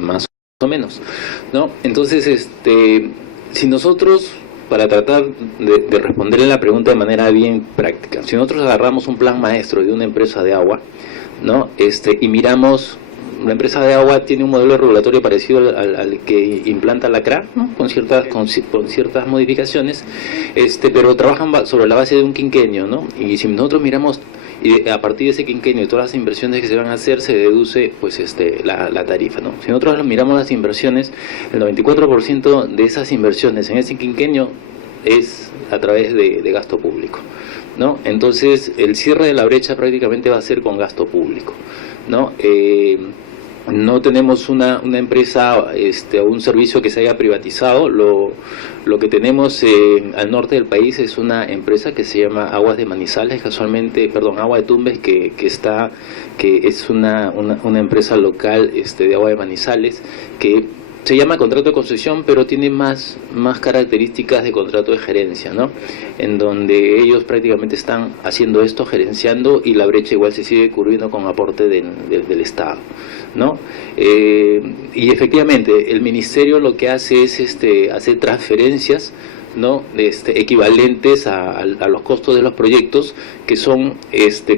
más o menos, ¿no? Entonces, si nosotros, para tratar de responderle la pregunta de manera bien práctica, si nosotros agarramos un plan maestro de una empresa de agua, ¿no? Y miramos, la empresa de agua tiene un modelo regulatorio parecido al que implanta la CRA, ¿no? con ciertas modificaciones, pero trabajan sobre la base de un quinquenio, ¿no? Y si nosotros miramos, y a partir de ese quinquenio y todas las inversiones que se van a hacer, se deduce pues la tarifa, ¿no? Si nosotros miramos las inversiones, el 94% de esas inversiones en ese quinquenio es a través de gasto público, ¿no? Entonces el cierre de la brecha prácticamente va a ser con gasto público, ¿no? No tenemos una empresa o un servicio que se haya privatizado. Lo que tenemos al norte del país es una empresa que se llama Aguas de Manizales, Agua de Tumbes, que es una empresa local de agua de Manizales, que se llama contrato de concesión, pero tiene más características de contrato de gerencia, ¿no? En donde ellos prácticamente están haciendo esto, gerenciando, y la brecha igual se sigue cubriendo con aporte del Estado, ¿no? Y efectivamente el Ministerio lo que hace es hacer transferencias, ¿no? Equivalentes a los costos de los proyectos, que son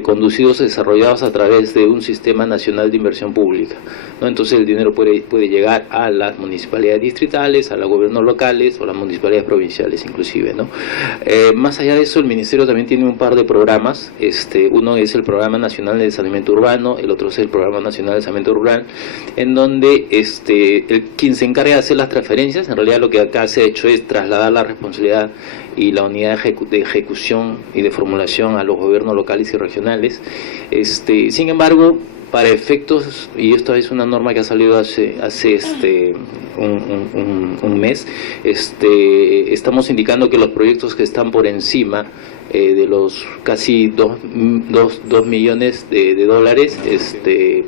conducidos y desarrollados a través de un sistema nacional de inversión pública, ¿no? Entonces el dinero puede llegar a las municipalidades distritales, a los gobiernos locales o las municipalidades provinciales inclusive, ¿no? Más allá de eso, el Ministerio también tiene un par de programas. Uno es el Programa Nacional de Saneamiento Urbano, el otro es el Programa Nacional de Saneamiento Rural, en donde quien se encarga de hacer las transferencias, en realidad lo que acá se ha hecho es trasladar la responsabilidad y la unidad de ejecución y de formulación a los gobiernos locales y regionales. Sin embargo, para efectos, y esto es una norma que ha salido hace un mes, estamos indicando que los proyectos que están por encima de los casi 2 millones de dólares,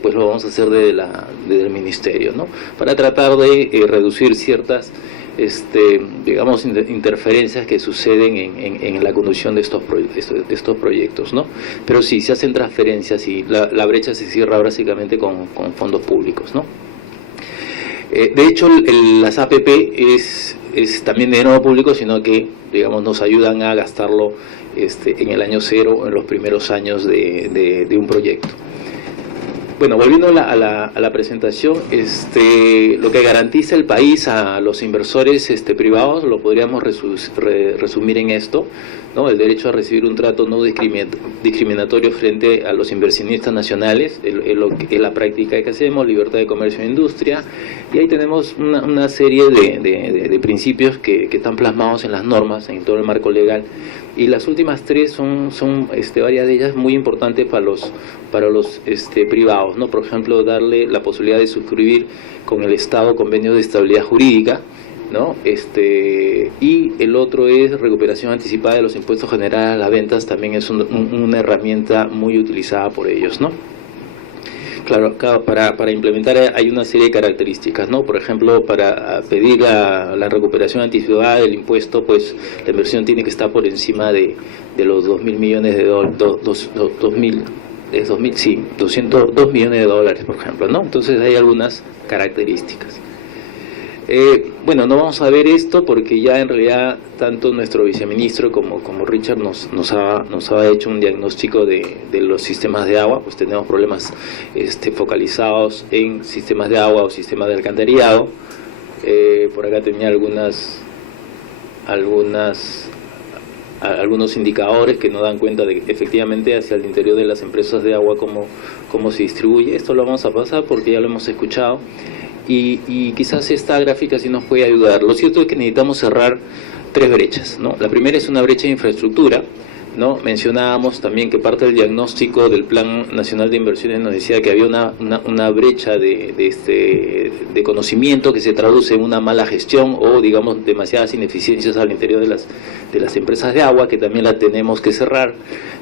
pues lo vamos a hacer desde el Ministerio, ¿no? Para tratar de reducir ciertas digamos, interferencias que suceden en la conducción de estos proyectos, ¿no? Pero sí, se hacen transferencias y la brecha se cierra básicamente con fondos públicos, ¿no? De hecho, las APP es también dinero público, sino que, digamos, nos ayudan a gastarlo en el año cero, en los primeros años de un proyecto. Bueno, volviendo a la presentación, lo que garantiza el país a los inversores privados lo podríamos resumir en esto, ¿no? El derecho a recibir un trato no discriminatorio frente a los inversionistas nacionales, es la práctica que hacemos, libertad de comercio e industria, y ahí tenemos una serie de principios que están plasmados en las normas, en todo el marco legal, y las últimas tres son varias de ellas muy importantes para los privados, ¿no? Por ejemplo, darle la posibilidad de suscribir con el Estado convenios de estabilidad jurídica, ¿no? Y el otro es recuperación anticipada de los impuestos generales a las ventas, también es una herramienta muy utilizada por ellos, ¿no? Claro, para implementar hay una serie de características, ¿no? Por ejemplo, para pedir la recuperación anticipada del impuesto, pues la inversión tiene que estar por encima de los 2.000 millones de dólares, 200 millones de dólares, por ejemplo, ¿no? Entonces hay algunas características. Bueno, no vamos a ver esto porque ya en realidad tanto nuestro viceministro como Richard nos ha hecho un diagnóstico de los sistemas de agua. Pues tenemos problemas focalizados en sistemas de agua o sistemas de alcantarillado. Por acá tenía algunos indicadores que nos dan cuenta de que efectivamente hacia el interior de las empresas de agua cómo se distribuye. Esto lo vamos a pasar porque ya lo hemos escuchado. Y quizás esta gráfica sí nos puede ayudar. Lo cierto es que necesitamos cerrar tres brechas, ¿no? La primera es una brecha de infraestructura, ¿no? Mencionábamos también que parte del diagnóstico del Plan Nacional de Inversiones nos decía que había una brecha de conocimiento que se traduce en una mala gestión o, digamos, demasiadas ineficiencias al interior de las empresas de agua, que también la tenemos que cerrar.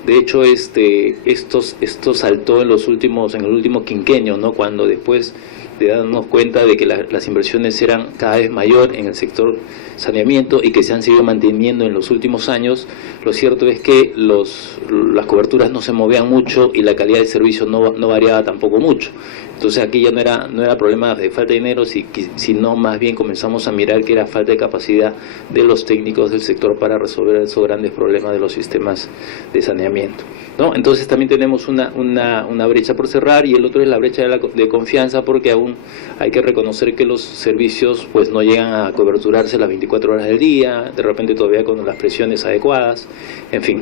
De hecho, esto saltó en el último quinquenio, ¿no? Cuando después de darnos cuenta de que las inversiones eran cada vez mayor en el sector saneamiento y que se han seguido manteniendo en los últimos años, lo cierto es que las coberturas no se movían mucho y la calidad de servicio no variaba tampoco mucho. Entonces aquí ya no era problema de falta de dinero, sino más bien comenzamos a mirar que era falta de capacidad de los técnicos del sector para resolver esos grandes problemas de los sistemas de saneamiento, ¿no? Entonces también tenemos una brecha por cerrar, y el otro es la brecha de confianza, porque aún hay que reconocer que los servicios pues no llegan a coberturarse las 24 horas del día, de repente todavía con las presiones adecuadas, en fin.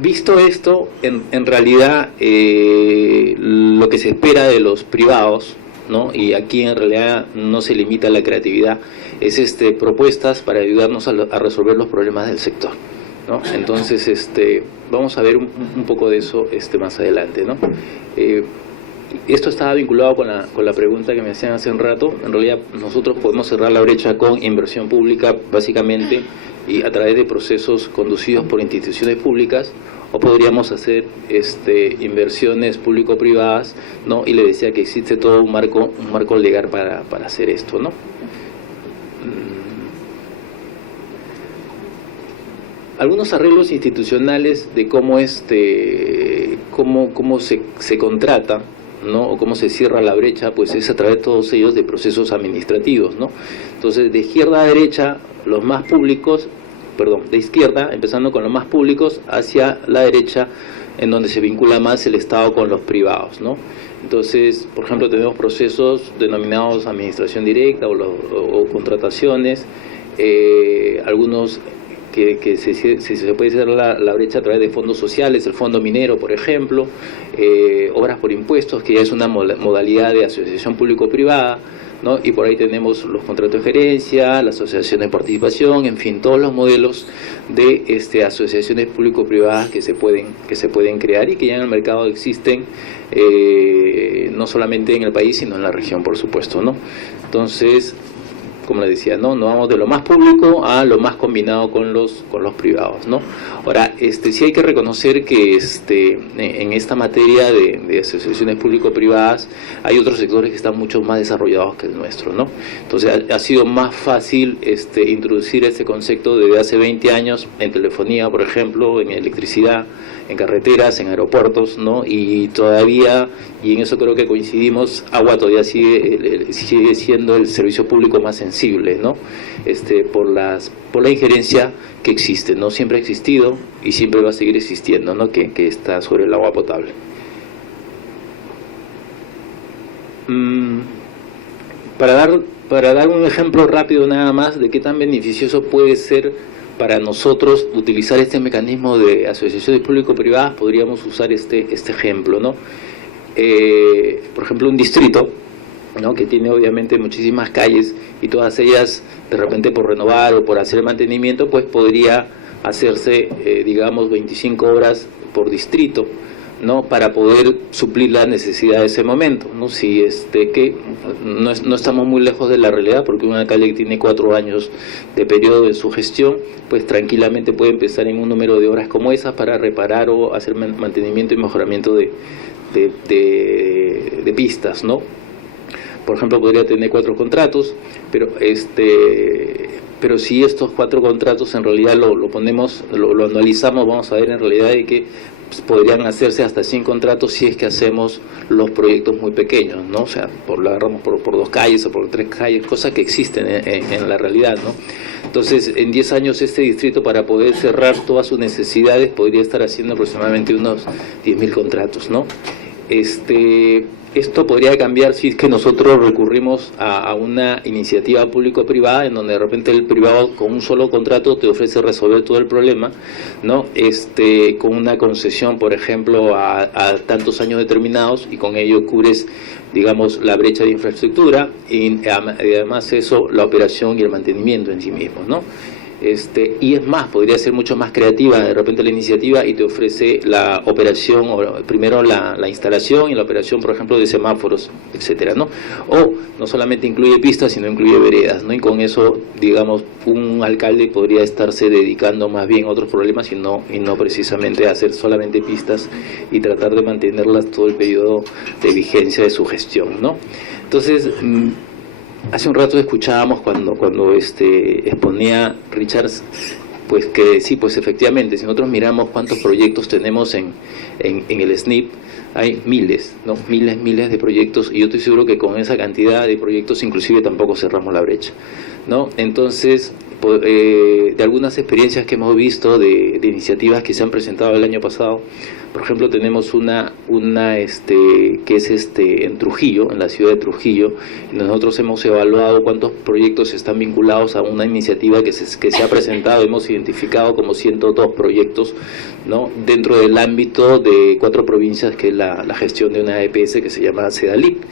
Visto esto, en realidad lo que se espera de los privados, ¿no? Y aquí en realidad no se limita a la creatividad, es propuestas para ayudarnos a resolver los problemas del sector, ¿no? Entonces vamos a ver un poco de eso más adelante, ¿no? Esto estaba vinculado con la pregunta que me hacían hace un rato. En realidad nosotros podemos cerrar la brecha con inversión pública, básicamente, y a través de procesos conducidos por instituciones públicas, o podríamos hacer inversiones público-privadas, ¿no? Y le decía que existe todo un marco legal para hacer esto, ¿no? Algunos arreglos institucionales de cómo se contrata, ¿no? O cómo se cierra la brecha, pues es a través de todos ellos de procesos administrativos, ¿no? Entonces, de izquierda a derecha, los más públicos, de izquierda, empezando con los más públicos, hacia la derecha, en donde se vincula más el Estado con los privados, ¿no? Entonces, por ejemplo, tenemos procesos denominados administración directa o contrataciones, algunos que se puede hacer la brecha a través de fondos sociales, el fondo minero, por ejemplo, obras por impuestos, que ya es una modalidad de asociación público-privada, ¿no? Y por ahí tenemos los contratos de gerencia, la asociación de participación, en fin, todos los modelos de asociaciones público-privadas que se pueden crear y que ya en el mercado existen, no solamente en el país, sino en la región, por supuesto, ¿no? Entonces, como les decía, no vamos de lo más público a lo más combinado con los privados, ¿no? Ahora, sí hay que reconocer que en esta materia de asociaciones público-privadas hay otros sectores que están mucho más desarrollados que el nuestro, ¿no? Entonces ha sido más fácil introducir este concepto desde hace 20 años en telefonía, por ejemplo, en electricidad, en carreteras, en aeropuertos, ¿no? Y todavía, y en eso creo que coincidimos, agua todavía sigue siendo el servicio público más sensible, ¿no? Por la injerencia que existe, ¿no? Siempre ha existido y siempre va a seguir existiendo, ¿no? Que está sobre el agua potable. Para dar un ejemplo rápido nada más de qué tan beneficioso puede ser para nosotros utilizar este mecanismo de asociaciones público-privadas, podríamos usar este ejemplo, ¿no? Por ejemplo, un distrito, ¿no? Que tiene obviamente muchísimas calles y todas ellas, de repente por renovar o por hacer mantenimiento, pues podría hacerse, digamos, 25 horas por distrito, ¿no? Para poder suplir la necesidad de ese momento, ¿no? Si que no estamos muy lejos de la realidad, porque una calle que tiene 4 años de periodo de su gestión, pues tranquilamente puede empezar en un número de horas como esas para reparar o hacer mantenimiento y mejoramiento de pistas, ¿no? Por ejemplo, podría tener 4 contratos, pero si estos 4 contratos en realidad lo analizamos, vamos a ver en realidad de que podrían hacerse hasta 100 contratos si es que hacemos los proyectos muy pequeños, ¿no? O sea, lo agarramos por 2 calles o por 3 calles, cosas que existen en la realidad, ¿no? Entonces, en 10 años este distrito, para poder cerrar todas sus necesidades, podría estar haciendo aproximadamente unos 10.000 contratos, ¿no? Esto podría cambiar si es que nosotros recurrimos a una iniciativa público-privada, en donde de repente el privado con un solo contrato te ofrece resolver todo el problema, ¿no? Con una concesión, por ejemplo, a tantos años determinados, y con ello cubres, digamos, la brecha de infraestructura y además eso, la operación y el mantenimiento en sí mismo, ¿no? Y es más, podría ser mucho más creativa de repente la iniciativa y te ofrece la operación, o primero la instalación y la operación, por ejemplo, de semáforos, etcétera, ¿no? O no solamente incluye pistas, sino incluye veredas, ¿no? Y con eso, digamos, un alcalde podría estarse dedicando más bien a otros problemas y no precisamente a hacer solamente pistas y tratar de mantenerlas todo el periodo de vigencia de su gestión, ¿no? Entonces, hace un rato escuchábamos cuando exponía Richard Pues que sí, pues efectivamente, si nosotros miramos cuántos proyectos tenemos en el SNIP, hay miles, ¿no? Miles de proyectos, y yo estoy seguro que con esa cantidad de proyectos inclusive tampoco cerramos la brecha, ¿no? Entonces, de algunas experiencias que hemos visto de iniciativas que se han presentado el año pasado, por ejemplo, tenemos una que es en Trujillo, en la ciudad de Trujillo, y nosotros hemos evaluado cuántos proyectos están vinculados a una iniciativa que se ha presentado. Hemos identificado como 102 proyectos, ¿no?, dentro del ámbito de 4 provincias, que es la gestión de una EPS que se llama CEDALIP.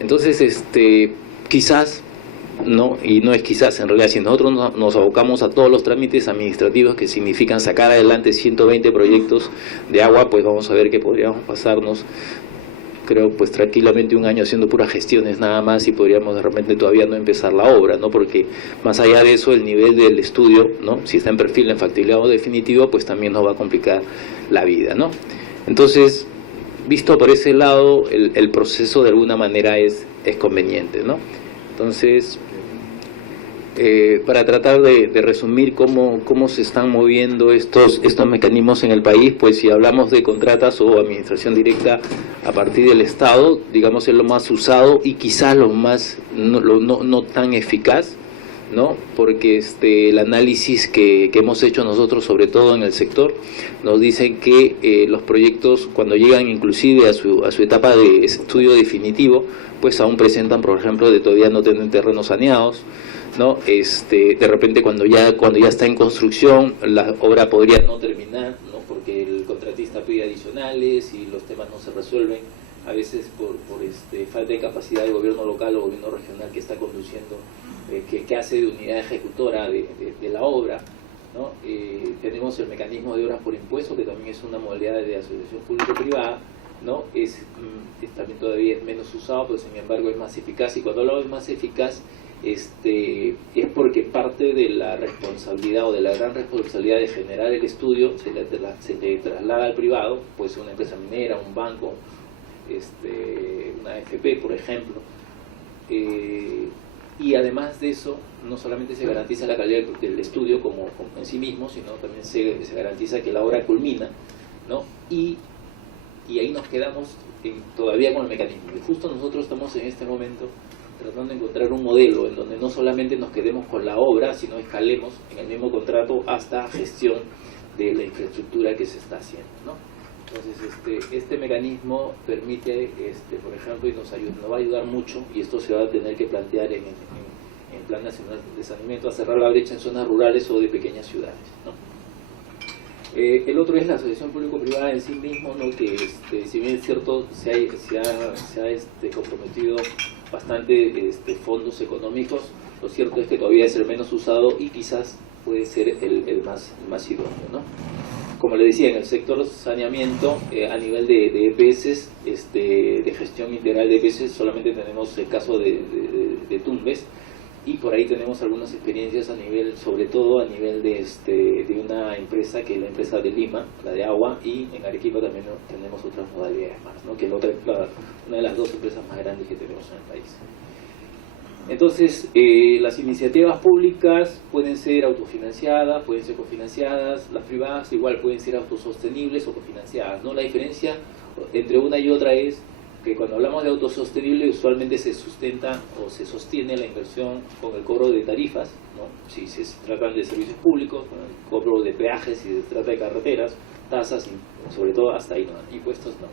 Entonces, quizás, no, y no es quizás, en realidad, si nosotros nos abocamos a todos los trámites administrativos que significan sacar adelante 120 proyectos de agua, pues vamos a ver que podríamos pasarnos, creo, pues tranquilamente un año haciendo puras gestiones nada más, y podríamos de repente todavía no empezar la obra, ¿no? Porque más allá de eso, el nivel del estudio, ¿no?, si está en perfil, en factibilidad o definitivo, pues también nos va a complicar la vida, ¿no? Entonces, visto por ese lado, el proceso de alguna manera es conveniente, ¿no? Entonces, para tratar de resumir cómo se están moviendo estos mecanismos en el país, pues si hablamos de contratas o administración directa a partir del Estado, digamos, es lo más usado y quizás lo más no tan eficaz, ¿no? Porque el análisis que hemos hecho nosotros, sobre todo en el sector, nos dicen que los proyectos, cuando llegan inclusive a su etapa de estudio definitivo, pues aún presentan, por ejemplo, de todavía no tener terrenos saneados, ¿no? De repente cuando ya está en construcción, la obra podría no terminar, ¿no?, porque el contratista pide adicionales y los temas no se resuelven, a veces por falta de capacidad del gobierno local o gobierno regional que está conduciendo, que hace de unidad ejecutora de la obra, ¿no? Tenemos el mecanismo de obras por impuesto, que también es una modalidad de asociación público-privada, ¿no? También todavía es menos usado, pero sin embargo es más eficaz. Y cuando hablamos de más eficaz, es porque parte de la responsabilidad o de la gran responsabilidad de generar el estudio se le traslada al privado, puede ser una empresa minera, un banco, una AFP, por ejemplo. Y además de eso, no solamente se garantiza la calidad del estudio como en sí mismo, sino también se garantiza que la obra culmina, ¿no? Y ahí nos quedamos todavía con el mecanismo. Y justo nosotros estamos en este momento tratando de encontrar un modelo en donde no solamente nos quedemos con la obra, sino escalemos en el mismo contrato hasta gestión de la infraestructura que se está haciendo, ¿no? Entonces, este mecanismo permite, por ejemplo, y nos va a ayudar mucho, y esto se va a tener que plantear en Plan Nacional de Saneamiento, a cerrar la brecha en zonas rurales o de pequeñas ciudades, ¿no? El otro es la asociación público-privada en sí mismo, ¿no?, que si bien es cierto, se ha comprometido bastante fondos económicos, lo cierto es que todavía es el menos usado y quizás puede ser el más idóneo, ¿no? Como le decía, en el sector saneamiento, a nivel de EPS, de gestión integral de EPS, solamente tenemos el caso de Tumbes, y por ahí tenemos algunas experiencias sobre todo a nivel de una empresa, que es la empresa de Lima, la de agua, y en Arequipa también tenemos otras modalidades más, ¿no?, que es una de las 2 empresas más grandes que tenemos en el país. Entonces, las iniciativas públicas pueden ser autofinanciadas, pueden ser cofinanciadas, las privadas igual pueden ser autosostenibles o cofinanciadas, ¿no? La diferencia entre una y otra es que cuando hablamos de autosostenible, usualmente se sustenta o se sostiene la inversión con el cobro de tarifas, ¿no? Si se tratan de servicios públicos, con el cobro de peajes, si se trata de carreteras, tasas, y sobre todo hasta ahí, ¿no?, impuestos no.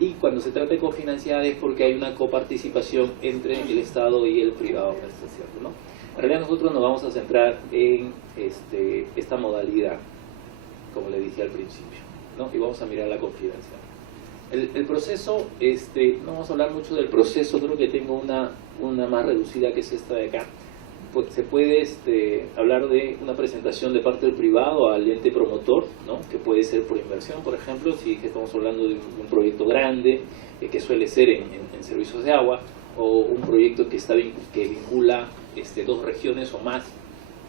Y cuando se trata de cofinanciada es porque hay una coparticipación entre el Estado y el privado, ¿no? En realidad nosotros nos vamos a centrar en esta modalidad, como le dije al principio, ¿no?, y vamos a mirar la confidencialidad. El proceso, no vamos a hablar mucho del proceso, creo que tengo una más reducida, que es esta de acá. Se puede hablar de una presentación de parte del privado al ente promotor, ¿no?, que puede ser por inversión, por ejemplo, si estamos hablando de un proyecto grande, que suele ser en servicios de agua, o un proyecto que vincula 2 regiones o más,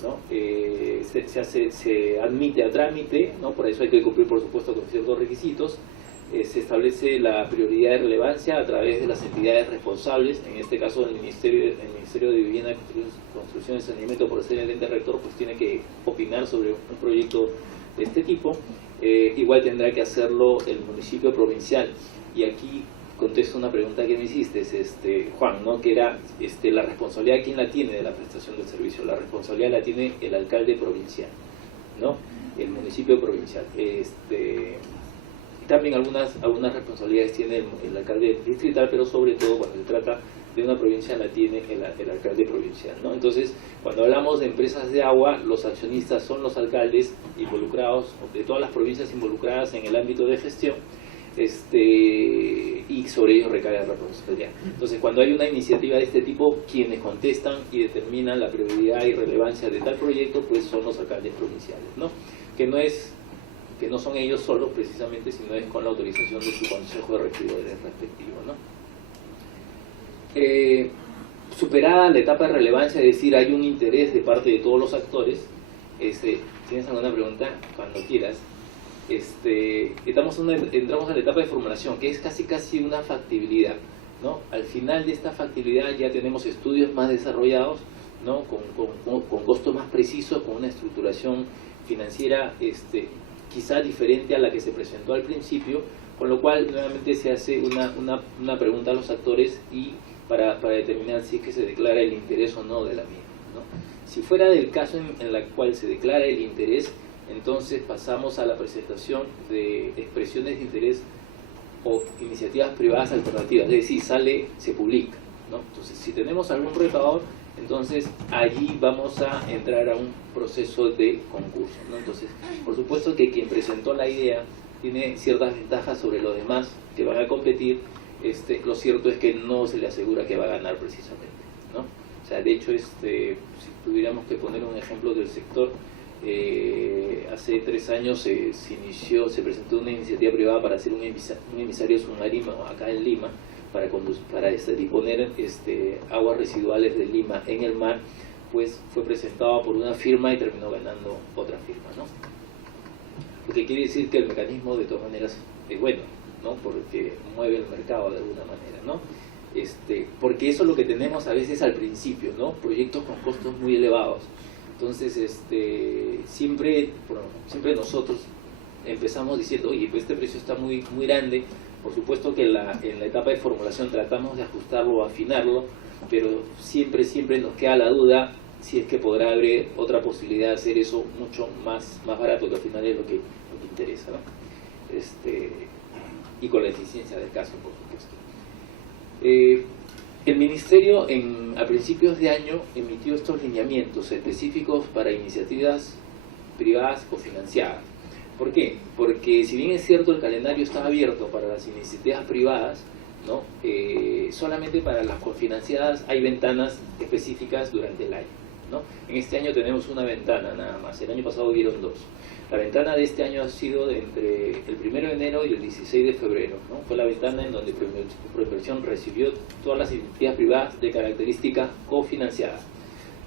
¿no? Se admite a trámite, ¿no?, por eso hay que cumplir, por supuesto, con ciertos requisitos. se establece la prioridad de relevancia a través de las entidades responsables, en este caso el Ministerio de Vivienda, Construcción y Saneamiento, por ser el ente rector, pues tiene que opinar sobre un proyecto de este tipo. Igual tendrá que hacerlo el municipio provincial. Y aquí contesto una pregunta que me hiciste, Juan, ¿no? Que era la responsabilidad, ¿quién la tiene de la prestación del servicio? La responsabilidad la tiene el alcalde provincial, ¿no? El municipio provincial. También algunas responsabilidades tiene el alcalde distrital, pero sobre todo cuando se trata de una provincia la tiene el alcalde provincial, ¿no? Entonces, cuando hablamos de empresas de agua, los accionistas son los alcaldes involucrados, de todas las provincias involucradas en el ámbito de gestión, y sobre ellos recae la responsabilidad. Entonces, cuando hay una iniciativa de este tipo, quienes contestan y determinan la prioridad y relevancia de tal proyecto, pues son los alcaldes provinciales, ¿no? Que no son ellos solos precisamente, sino es con la autorización de su consejo de regidores respectivo, ¿no? Superada la etapa de relevancia, es decir, hay un interés de parte de todos los actores. ¿Tienes alguna pregunta? Cuando quieras. Entramos a la etapa de formulación, que es casi una factibilidad, ¿no? Al final de esta factibilidad ya tenemos estudios más desarrollados, ¿no? Con costos más precisos, con una estructuración financiera quizá diferente a la que se presentó al principio, con lo cual nuevamente se hace una pregunta a los actores y para determinar si es que se declara el interés o no de la misma, ¿no? Si fuera del caso en el cual se declara el interés, entonces pasamos a la presentación de expresiones de interés o iniciativas privadas alternativas, es decir, se publica, ¿no? Entonces, si tenemos algún retador, entonces allí vamos a entrar a un proceso de concurso, ¿no? Entonces, por supuesto que quien presentó la idea tiene ciertas ventajas sobre los demás que van a competir. Lo cierto es que no se le asegura que va a ganar precisamente, ¿no? O sea, de hecho, si tuviéramos que poner un ejemplo del sector, hace 3 años se presentó una iniciativa privada para hacer un emisario submarino acá en Lima, para disponer aguas residuales de Lima en el mar. Pues fue presentado por una firma y terminó ganando otra firma, ¿no? Lo que quiere decir que el mecanismo de todas maneras es bueno, ¿no? Porque mueve el mercado de alguna manera, ¿no? Porque eso es lo que tenemos a veces al principio, ¿no? Proyectos con costos muy elevados. Entonces, siempre nosotros empezamos diciendo, oye, pues este precio está muy grande. Por supuesto que en la etapa de formulación tratamos de ajustarlo o afinarlo, pero siempre nos queda la duda si es que podrá haber otra posibilidad de hacer eso mucho más barato, que al final es lo que interesa, ¿no? Y con la eficiencia del caso, por supuesto. El Ministerio a principios de año emitió estos lineamientos específicos para iniciativas privadas cofinanciadas. ¿Por qué? Porque si bien es cierto el calendario está abierto para las iniciativas privadas, ¿no? Solamente para las cofinanciadas hay ventanas específicas durante el año, ¿no? En este año tenemos una ventana nada más, el año pasado hubieron 2. La ventana de este año ha sido entre el 1 de enero y el 16 de febrero, ¿no? Fue la ventana en donde Proinversión recibió todas las iniciativas privadas de característica cofinanciada,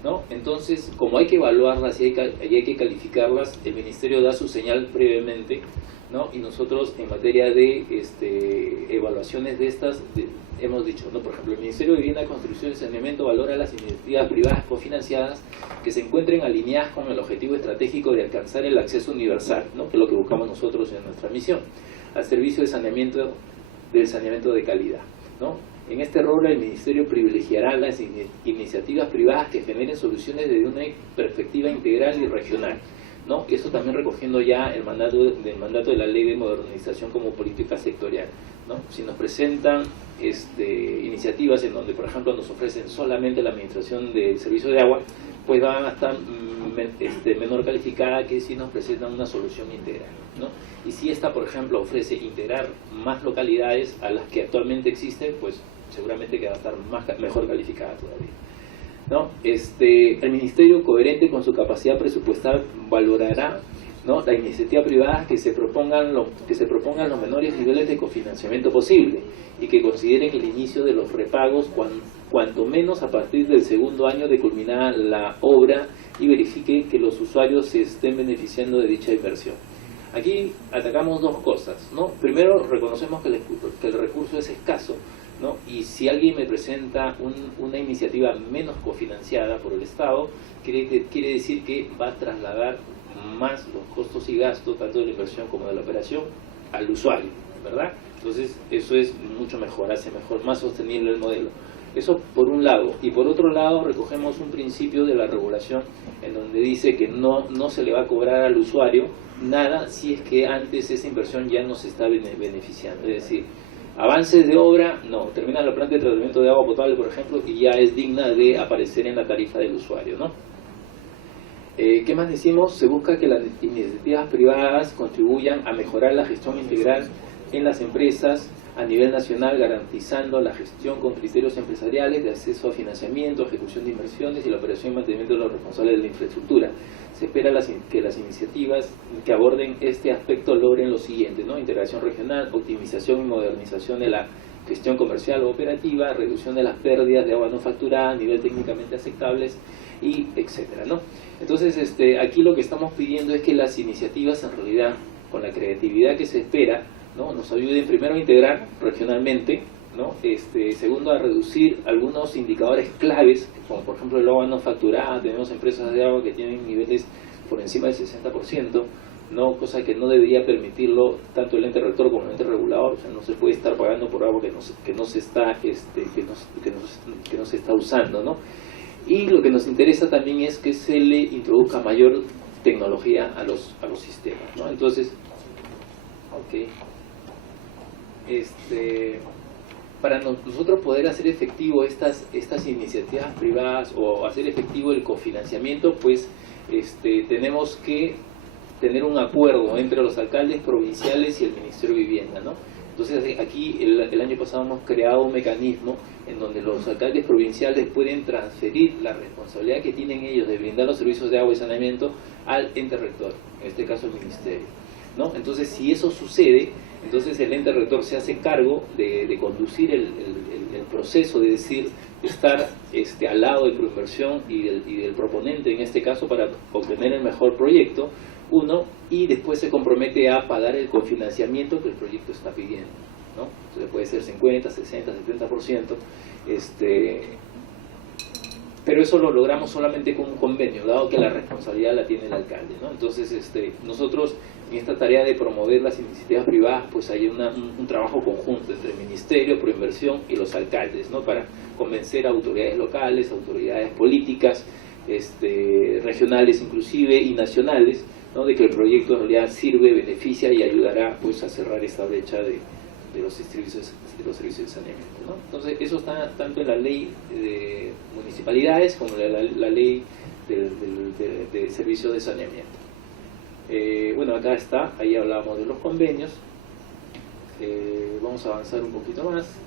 ¿no? Entonces, como hay que evaluarlas y hay que calificarlas, el Ministerio da su señal previamente, ¿no? Y nosotros en materia de evaluaciones de estas hemos dicho, ¿no? Por ejemplo, el Ministerio de Vivienda, Construcción y Saneamiento valora las iniciativas privadas cofinanciadas que se encuentren alineadas con el objetivo estratégico de alcanzar el acceso universal, ¿no? Que es lo que buscamos nosotros en nuestra misión, al servicio del saneamiento de calidad, ¿no? En este rol el Ministerio privilegiará las iniciativas privadas que generen soluciones desde una perspectiva integral y regional, ¿no? Eso también recogiendo ya el mandato de la Ley de Modernización como política sectorial, ¿no? Si nos presentan iniciativas en donde, por ejemplo, nos ofrecen solamente la administración del servicio de agua, pues van a estar menor calificada que si nos presentan una solución integral, ¿no? Y si esta, por ejemplo, ofrece integrar más localidades a las que actualmente existen, pues seguramente que va a estar mejor calificada todavía, ¿no? El Ministerio, coherente con su capacidad presupuestal, valorará, ¿no? La iniciativa privada que se propongan los menores niveles de cofinanciamiento posible y que consideren el inicio de los repagos cuanto menos a partir del segundo año de culminada la obra y verifique que los usuarios se estén beneficiando de dicha inversión. Aquí atacamos dos cosas, ¿no? Primero, reconocemos que el recurso es escaso, ¿no? Y si alguien me presenta una iniciativa menos cofinanciada por el Estado, quiere decir que va a trasladar más los costos y gastos, tanto de la inversión como de la operación, al usuario, ¿verdad? Entonces, eso es mucho mejor, hace mejor, más sostenible el modelo. Eso por un lado. Y por otro lado, recogemos un principio de la regulación en donde dice que no se le va a cobrar al usuario nada si es que antes esa inversión ya no se está beneficiando. Es decir, avances de obra, no. Termina la planta de tratamiento de agua potable, por ejemplo, y ya es digna de aparecer en la tarifa del usuario, ¿no? ¿Qué más decimos? Se busca que las iniciativas privadas contribuyan a mejorar la gestión integral en las empresas a nivel nacional, garantizando la gestión con criterios empresariales de acceso a financiamiento, ejecución de inversiones y la operación y mantenimiento de los responsables de la infraestructura. Se espera que las iniciativas que aborden este aspecto logren lo siguiente, ¿no? Integración regional, optimización y modernización de la gestión comercial o operativa, reducción de las pérdidas de agua no facturada a nivel técnicamente aceptables, y etcétera, ¿no? Entonces, aquí lo que estamos pidiendo es que las iniciativas, en realidad, con la creatividad que se espera, ¿no?, nos ayuden primero a integrar regionalmente, ¿no? Segundo, a reducir algunos indicadores claves, como por ejemplo el agua no facturada. Tenemos empresas de agua que tienen niveles por encima del 60%, ¿no? Cosa que no debería permitirlo tanto el ente rector como el ente regulador. O sea, no se puede estar pagando por agua que no se está usando, ¿no? Y lo que nos interesa también es que se le introduzca mayor tecnología a los sistemas, ¿no? Entonces, para nosotros poder hacer efectivo estas iniciativas privadas o hacer efectivo el cofinanciamiento, pues tenemos que tener un acuerdo entre los alcaldes provinciales y el Ministerio de Vivienda, ¿no? Entonces aquí el año pasado hemos creado un mecanismo en donde los alcaldes provinciales pueden transferir la responsabilidad que tienen ellos de brindar los servicios de agua y saneamiento al ente rector, en este caso el Ministerio, ¿no? Entonces, si eso sucede, entonces el ente rector se hace cargo de conducir el proceso, de decir, estar al lado de Proinversión y del proponente en este caso para obtener el mejor proyecto, y después se compromete a pagar el cofinanciamiento que el proyecto está pidiendo, ¿no? Entonces puede ser 50, 60, 70%, pero eso lo logramos solamente con un convenio, dado que la responsabilidad la tiene el alcalde, ¿no? Entonces, nosotros en esta tarea de promover las iniciativas privadas, pues hay un trabajo conjunto entre el Ministerio, Proinversión y los alcaldes, ¿no? Para convencer a autoridades locales, autoridades políticas, regionales inclusive y nacionales, ¿no?, de que el proyecto en realidad sirve, beneficia y ayudará, pues, a cerrar esta brecha de los servicios de saneamiento, ¿no? Entonces, eso está tanto en la ley de municipalidades como en la ley de servicios de saneamiento. Bueno, acá está, ahí hablamos de los convenios. Vamos a avanzar un poquito más.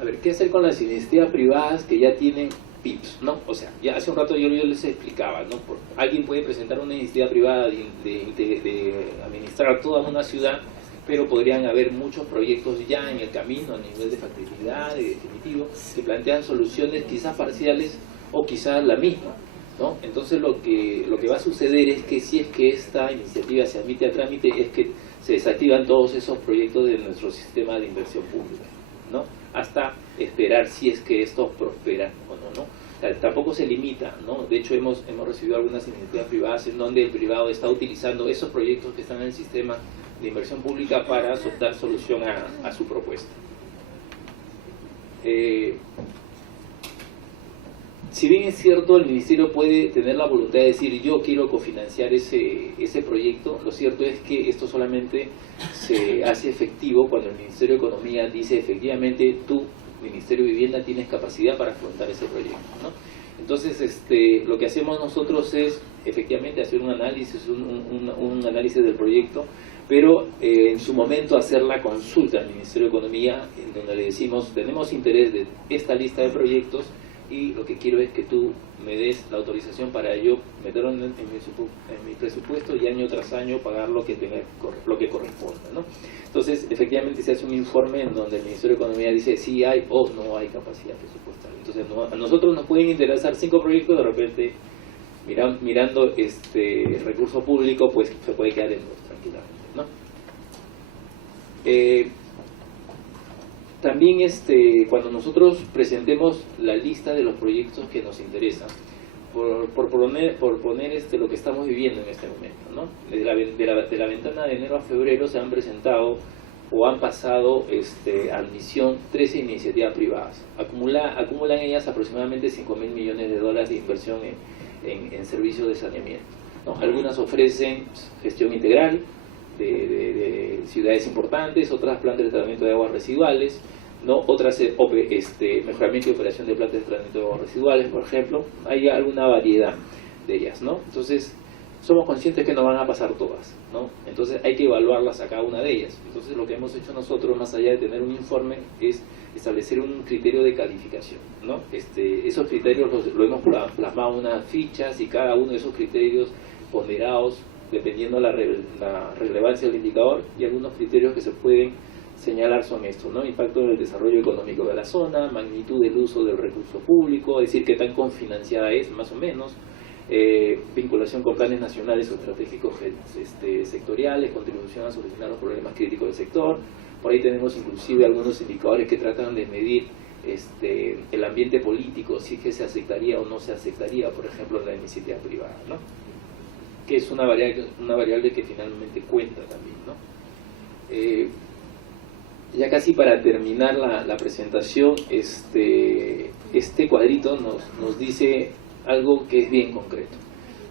A ver, ¿qué hacer con las iniciativas privadas que ya tienen PIPs, ¿no? O sea, ya hace un rato yo les explicaba, ¿no? Alguien puede presentar una iniciativa privada de administrar toda una ciudad, pero podrían haber muchos proyectos ya en el camino a nivel de factibilidad, de definitivo, que plantean soluciones quizás parciales o quizás la misma, ¿no? Entonces lo que va a suceder es que si es que esta iniciativa se admite a trámite, es que se desactivan todos esos proyectos de nuestro sistema de inversión pública, ¿no? Hasta esperar si es que estos prosperan o no, ¿no? O sea, tampoco se limita, ¿no? De hecho, hemos recibido algunas iniciativas privadas en donde el privado está utilizando esos proyectos que están en el sistema de inversión pública para dar solución a su propuesta. Si bien es cierto, el Ministerio puede tener la voluntad de decir yo quiero cofinanciar ese proyecto, lo cierto es que esto solamente se hace efectivo cuando el Ministerio de Economía dice efectivamente tú, Ministerio de Vivienda, tienes capacidad para afrontar ese proyecto, ¿no? Entonces, lo que hacemos nosotros es efectivamente hacer un análisis, un análisis del proyecto, pero en su momento hacer la consulta al Ministerio de Economía, en donde le decimos tenemos interés de esta lista de proyectos y lo que quiero es que tú me des la autorización para yo meterlo en mi presupuesto y año tras año pagar lo que corresponda, ¿no? Entonces, efectivamente se hace un informe en donde el Ministerio de Economía dice si hay o no hay capacidad presupuestaria. Entonces, a nosotros nos pueden interesar 5 proyectos, de repente mirando el recurso público, pues se puede quedar en dos tranquilamente, ¿no? También cuando nosotros presentemos la lista de los proyectos que nos interesan, por poner lo que estamos viviendo en este momento, ¿no? De la ventana de enero a febrero se han presentado o han pasado a admisión 13 iniciativas privadas. Acumulan ellas aproximadamente $5.000 millones de inversión en servicios de saneamiento, ¿no? Algunas ofrecen gestión integral de ciudades importantes, otras plantas de tratamiento de aguas residuales, ¿no? Otras mejoramiento y operación de plantas de tratamiento de aguas residuales, por ejemplo. Hay alguna variedad de ellas, ¿no? Entonces, somos conscientes que no van a pasar todas, ¿no? Entonces hay que evaluarlas a cada una de ellas. Entonces lo que hemos hecho nosotros, más allá de tener un informe, es establecer un criterio de calificación, ¿no? Esos criterios lo hemos plasmado en unas fichas, y cada uno de esos criterios ponderados dependiendo la relevancia del indicador, y algunos criterios que se pueden señalar son estos, ¿no? Impacto en el desarrollo económico de la zona, magnitud del uso del recurso público, es decir, qué tan confinanciada es, más o menos, vinculación con planes nacionales o estratégicos sectoriales, contribución a solucionar los problemas críticos del sector. Por ahí tenemos inclusive algunos indicadores que tratan de medir el ambiente político, si es que se aceptaría o no se aceptaría, por ejemplo, la iniciativa privada, ¿no? Que es una variable que finalmente cuenta también, ¿no? Ya casi para terminar la presentación, este cuadrito nos dice algo que es bien concreto,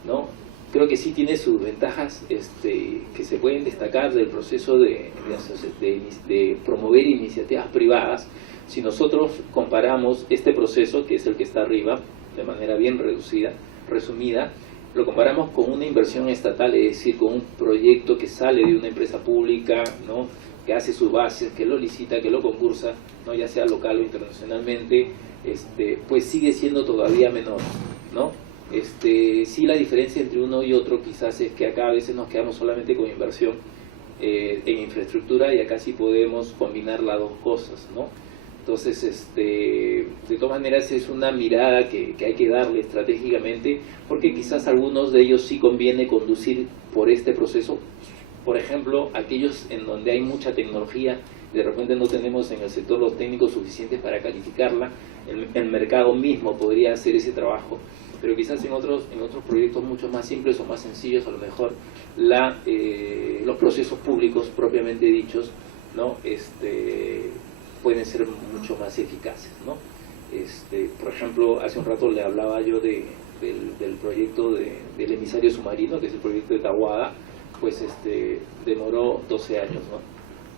¿no? Creo que sí tiene sus ventajas que se pueden destacar del proceso de promover iniciativas privadas. Si nosotros comparamos este proceso, que es el que está arriba, de manera bien resumida, lo comparamos con una inversión estatal, es decir, con un proyecto que sale de una empresa pública, ¿no? Que hace sus bases, que lo licita, que lo concursa, ¿no? Ya sea local o internacionalmente, pues sigue siendo todavía menor, ¿no? Sí, la diferencia entre uno y otro quizás es que acá a veces nos quedamos solamente con inversión en infraestructura, y acá sí podemos combinar las dos cosas, ¿no? Entonces, de todas maneras es una mirada que hay que darle estratégicamente, porque quizás algunos de ellos sí conviene conducir por este proceso. Por ejemplo, aquellos en donde hay mucha tecnología, de repente no tenemos en el sector los técnicos suficientes para calificarla, el mercado mismo podría hacer ese trabajo, pero quizás en otros proyectos mucho más simples o más sencillos, a lo mejor los procesos públicos propiamente dichos, ¿no? Pueden ser mucho más eficaces, ¿no? Por ejemplo, hace un rato le hablaba yo del proyecto del emisario submarino, que es el proyecto de Tahuada. Pues demoró 12 años, ¿no?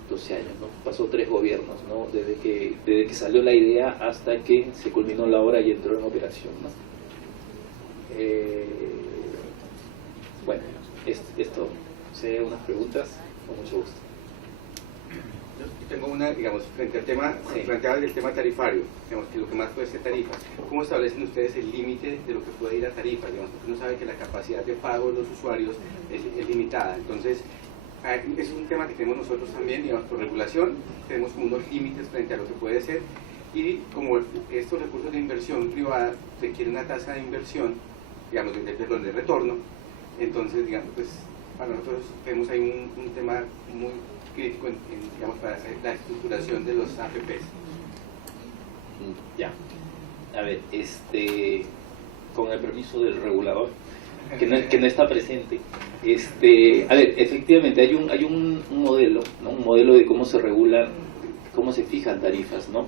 12 años, ¿no? Pasó 3 gobiernos, ¿no? Desde que salió la idea hasta que se culminó la obra y entró en operación, ¿no? Bueno, esto, ¿se unas preguntas? Con mucho gusto. Yo tengo una, digamos, frente al tema, Sí. planteaba el tema tarifario, digamos, que lo que más puede ser tarifa. ¿Cómo establecen ustedes el límite de lo que puede ir a tarifa? Digamos, porque uno sabe que la capacidad de pago de los usuarios es limitada. Entonces, es un tema que tenemos nosotros también, digamos, por regulación, tenemos como unos límites frente a lo que puede ser, y como estos recursos de inversión privada requieren una tasa de inversión, digamos, de retorno, entonces, digamos, pues, para nosotros tenemos ahí un tema muy crítico, digamos, para hacer la estructuración de los APPs. Ya. A ver, con el permiso del regulador, que no está presente. A ver, efectivamente hay un modelo, ¿no? Un modelo de cómo se regulan, cómo se fijan tarifas, ¿no?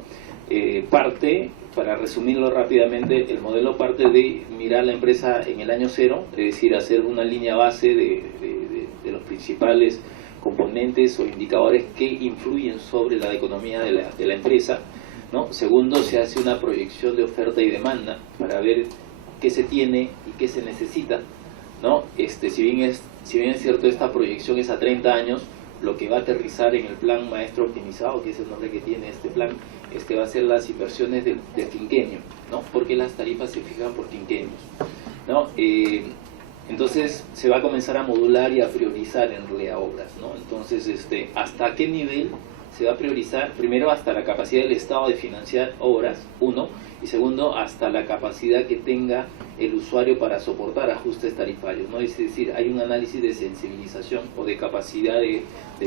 Para resumirlo rápidamente, el modelo parte de mirar la empresa en el año cero, es decir, hacer una línea base de los principales componentes o indicadores que influyen sobre la economía de la empresa, ¿no? Segundo, se hace una proyección de oferta y demanda para ver qué se tiene y qué se necesita, ¿no? Si bien es cierto, esta proyección es a 30 años, lo que va a aterrizar en el plan maestro optimizado, que es el nombre que tiene este plan, va a ser las inversiones del quinquenio, ¿no? Porque las tarifas se fijan por quinquenios, ¿no? Entonces se va a comenzar a modular y a priorizar en realidad obras, ¿no? Entonces, ¿hasta qué nivel se va a priorizar primero hasta la capacidad del Estado de financiar obras, uno, y segundo, hasta la capacidad que tenga el usuario para soportar ajustes tarifarios, ¿no? Es decir, hay un análisis de sensibilización o de capacidad de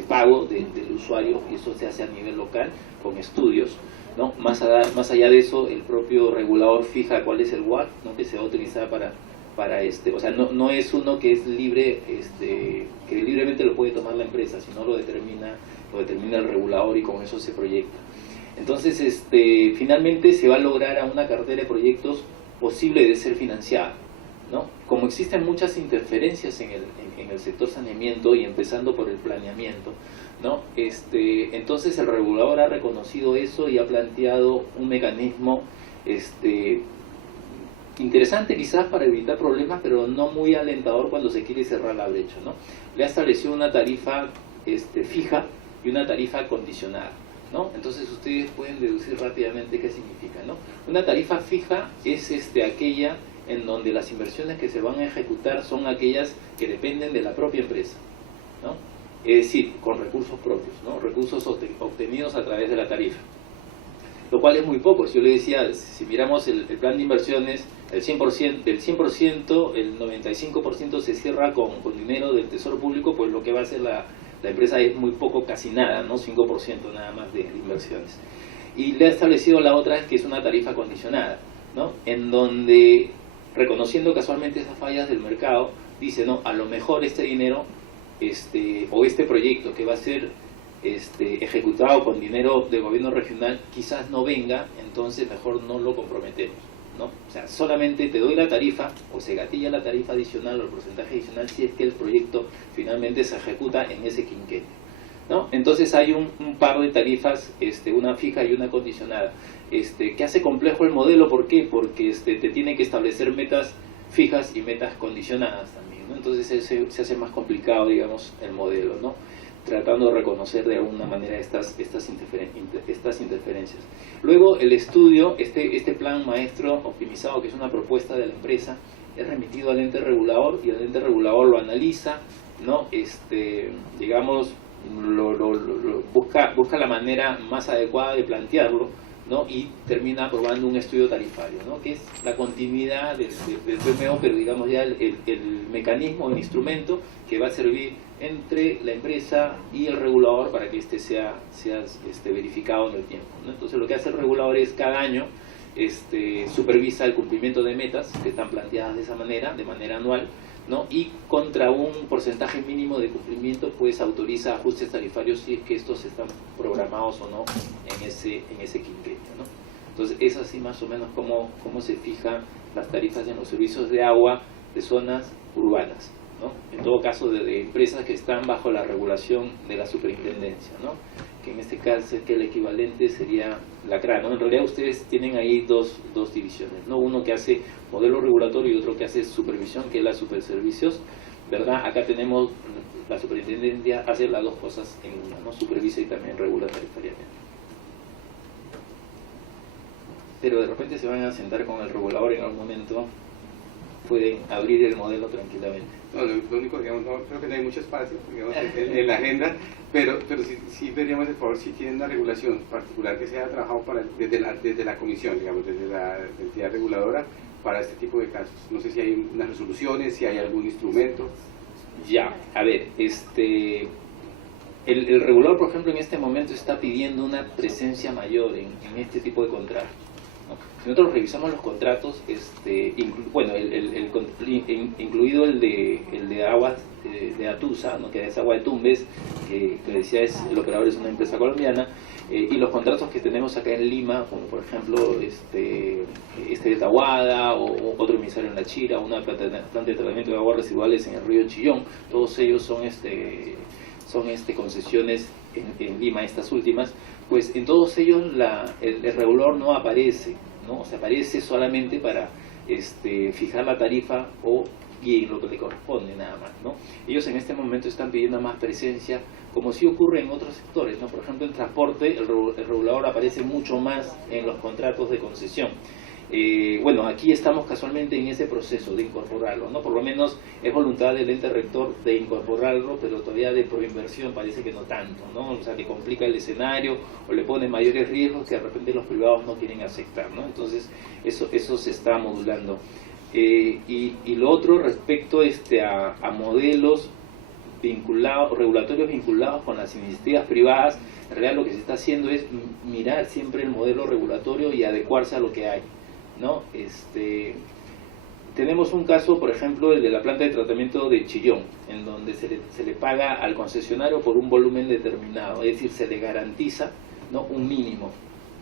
pago del usuario, y eso se hace a nivel local con estudios, ¿no? Más allá de eso, el propio regulador fija cuál es el WACC, ¿no?, que se va a utilizar para o sea, no es uno que es libre, que libremente lo puede tomar la empresa, sino lo determina el regulador, y con eso se proyecta. Entonces, finalmente se va a lograr a una cartera de proyectos posible de ser financiada, ¿no? Como existen muchas interferencias en el sector saneamiento, y empezando por el planeamiento, ¿no? Entonces el regulador ha reconocido eso y ha planteado un mecanismo interesante quizás para evitar problemas, pero no muy alentador cuando se quiere cerrar la brecha, ¿no? Le ha establecido una tarifa fija y una tarifa condicionada, ¿no? Entonces ustedes pueden deducir rápidamente qué significa, ¿no? Una tarifa fija es aquella en donde las inversiones que se van a ejecutar son aquellas que dependen de la propia empresa, ¿no? Es decir, con recursos propios, ¿no? Recursos obtenidos a través de la tarifa, lo cual es muy poco. Si yo le decía, si miramos el plan de inversiones, del 100%, el 95% se cierra con dinero del Tesoro Público, pues lo que va a hacer la empresa es muy poco, casi nada, ¿no? 5% nada más de inversiones. Y le ha establecido la otra, que es una tarifa condicionada, ¿no? En donde, reconociendo casualmente esas fallas del mercado, dice, no, a lo mejor este dinero, o este proyecto que va a ser ejecutado con dinero del gobierno regional, quizás no venga, entonces mejor no lo comprometemos, ¿no? O sea, solamente te doy la tarifa, o se gatilla la tarifa adicional o el porcentaje adicional si es que el proyecto finalmente se ejecuta en ese quinquenio, ¿no? Entonces hay un par de tarifas, una fija y una condicionada, que hace complejo el modelo. ¿Por qué? Porque te tiene que establecer metas fijas y metas condicionadas también, ¿no? Entonces se hace más complicado, digamos, el modelo, ¿no? Tratando de reconocer de alguna manera estas interferencias. Luego el estudio, este plan maestro optimizado, que es una propuesta de la empresa, es remitido al ente regulador, y el ente regulador lo analiza, ¿no? Digamos, busca la manera más adecuada de plantearlo, ¿no? Y termina aprobando un estudio tarifario, ¿no? Que es la continuidad del PMO, pero digamos ya el mecanismo, el instrumento que va a servir entre la empresa y el regulador para que sea verificado en el tiempo, ¿no? Entonces lo que hace el regulador es cada año supervisa el cumplimiento de metas que están planteadas de esa manera, de manera anual, ¿no? Y contra un porcentaje mínimo de cumplimiento pues autoriza ajustes tarifarios si es que estos están programados o no en ese quinquenio, ¿no? Entonces es así más o menos como se fijan las tarifas en los servicios de agua de zonas urbanas, ¿no? En todo caso de empresas que están bajo la regulación de la superintendencia, ¿no? Que en este caso es que el equivalente sería la CRA, ¿no? En realidad ustedes tienen ahí dos divisiones, ¿no? Uno que hace modelo regulatorio y otro que hace supervisión, que es la superservicios, ¿verdad? Acá tenemos la superintendencia hace las dos cosas en una, ¿no? Supervisa y también regula tarifariamente. Pero de repente se van a sentar con el regulador en algún momento, pueden abrir el modelo tranquilamente. No, lo único, digamos, no creo que no hay mucho espacio, digamos, en la agenda, pero sí pediríamos el favor si tienen una regulación particular que se haya trabajado desde la comisión, digamos, desde la entidad reguladora para este tipo de casos. No sé si hay unas resoluciones, si hay algún instrumento. Ya, a ver, el regulador, por ejemplo, en este momento está pidiendo una presencia mayor en este tipo de contratos, ¿no? Si nosotros revisamos los contratos, incluido el de aguas de Atusa, ¿no? Que es agua de Tumbes, que decía el operador es una empresa colombiana, y los contratos que tenemos acá en Lima, como por ejemplo de Tahuada, o otro emisario en La Chira, una planta de tratamiento de aguas residuales en el río Chillón, todos ellos son concesiones en Lima, estas últimas. Pues en todos ellos el regulador no aparece, ¿no? O sea, aparece solamente para fijar la tarifa y lo que le corresponde nada más, ¿no? Ellos en este momento están pidiendo más presencia, como sí ocurre en otros sectores, ¿no? Por ejemplo, en transporte el regulador aparece mucho más en los contratos de concesión, Bueno, aquí estamos casualmente en ese proceso de incorporarlo, ¿no? Por lo menos es voluntad del ente rector de incorporarlo, pero todavía de proinversión parece que no tanto, ¿no? O sea, que complica el escenario o le pone mayores riesgos que de repente los privados no quieren aceptar, ¿no? Entonces, eso se está modulando. Y lo otro respecto a modelos vinculados, regulatorios vinculados con las iniciativas privadas, en realidad lo que se está haciendo es mirar siempre el modelo regulatorio y adecuarse a lo que hay, ¿no? Tenemos un caso, por ejemplo, el de la planta de tratamiento de Chillón, en donde se le paga al concesionario por un volumen determinado, es decir, se le garantiza, ¿no?, un mínimo,